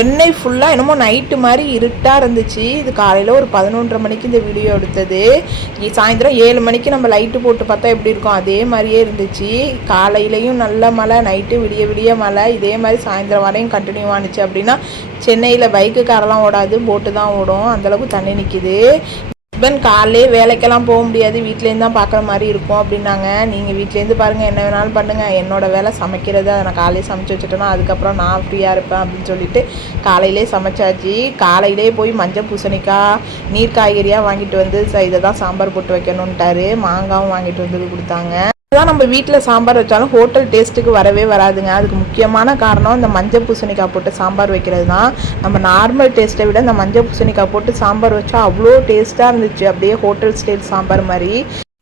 சென்னை ஃபுல்லாக என்னமோ நைட்டு மாதிரி இருட்டாக இருந்துச்சு. இது காலையில் ஒரு 11:30 மணிக்கு இந்த வீடியோ எடுத்தது. சாயந்தரம் 7 மணிக்கு நம்ம லைட்டு போட்டு பார்த்தா எப்படி இருக்கும் அதே மாதிரியே இருந்துச்சு. காலையிலையும் நல்ல மழை, நைட்டு விடிய விடிய மழை, இதே மாதிரி சாயந்தரம் வரையும் கண்டினியூ ஆனிச்சு. அப்படின்னா சென்னையில் பைக்கு காரெல்லாம் ஓடாது, போட்டு தான் ஓடும், அந்தளவுக்கு தண்ணி நிற்கிது. ஹஸ்பண்ட் காலையிலே வேலைக்கெல்லாம் போக முடியாது, வீட்டிலேருந்து தான் பார்க்குற மாதிரி இருக்கும் அப்படின்னாங்க. நீங்கள் வீட்டிலேருந்து பாருங்கள், என்ன வேணாலும் பண்ணுங்கள், என்னோடய வேலை சமைக்கிறது. அதை நான் காலையிலே சமைச்சு வச்சுட்டேன்னா அதுக்கப்புறம் நான் ஃப்ரீயாக இருப்பேன் அப்படின்னு சொல்லிட்டு காலையிலே சமைச்சாச்சு. காலையிலே போய் மஞ்சள் பூசணிக்காய் நீர் காய்கறியாக வாங்கிட்டு வந்து இதை தான் சாம்பார் போட்டு வைக்கணுன்ட்டாரு. மாங்காவும் வாங்கிட்டு வந்து கொடுத்தாங்க. தான் நம்ம வீட்டில் சாம்பார் வச்சாலும் ஹோட்டல் டேஸ்ட்டுக்கு வரவே வராதுங்க. அதுக்கு முக்கியமான காரணம் இந்த மஞ்சள் பூசணிக்காய் போட்டு சாம்பார் வைக்கிறது தான். நம்ம நார்மல் டேஸ்ட்டை விட இந்த மஞ்சள் பூசணிக்காய் போட்டு சாம்பார் வச்சா அவ்வளோ டேஸ்ட்டாக இருந்துச்சு, அப்படியே ஹோட்டல் ஸ்டைல் சாம்பார் மாதிரி.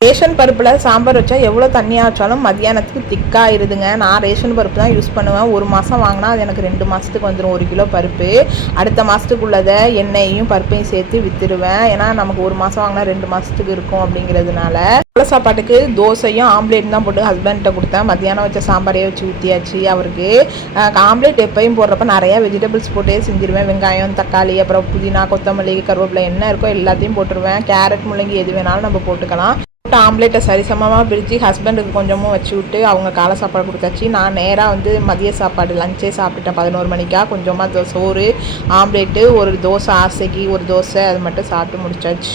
ரேஷன் பருப்பில் சாம்பார் வச்சா எவ்வளோ தண்ணியாக வச்சாலும் மத்தியானத்துக்கு திக்காகிடுதுங்க. நான் ரேஷன் பருப்பு தான் யூஸ் பண்ணுவேன். ஒரு மாதம் வாங்கினா அது எனக்கு 2 மாதத்துக்கு வந்துடும். 1 கிலோ பருப்பு அடுத்த மாதத்துக்குள்ளதை எண்ணெயையும் பருப்பையும் சேர்த்து விற்றுடுவேன். ஏன்னா நமக்கு ஒரு மாதம் வாங்கினா 2 மாதத்துக்கு இருக்கும் அப்படிங்கிறதுனால. சாப்பாட்டுக்கு தோசையும் ஆம்லேட் தான் போட்டு ஹஸ்பண்ட்டை கொடுத்தேன். மத்தியானம் வச்ச சாம்பாரையே வச்சு ஊற்றியாச்சு. அவருக்கு ஆம்லேட் எப்பயும் போடுறப்ப நிறையா வெஜிடபிள்ஸ் போட்டே செஞ்சுருவேன். வெங்காயம், தக்காளி, அப்புறம் புதினா, கொத்தமல்லி, கருவேப்பிலை என்ன இருக்கோ எல்லாத்தையும் போட்டுருவேன். கேரட், முள்ளங்கி எது வேணாலும் நம்ம போட்டுக்கலாம். ஆம்லேட்டை சரிசமமாக பிரித்து ஹஸ்பண்டுக்கு கொஞ்சமும் வச்சு விட்டு அவங்க காலை சாப்பாடு கொடுத்தாச்சு. நான் நேராக வந்து மதிய சாப்பாடு லஞ்சே சாப்பிட்டுட்டேன். 11 மணிக்கா கொஞ்சமாக சோறு, ஆம்லேட்டு, ஒரு தோசை, ஆசைக்கு ஒரு தோசை, அது மட்டும் சாப்பிட்டு முடிச்சாச்சு.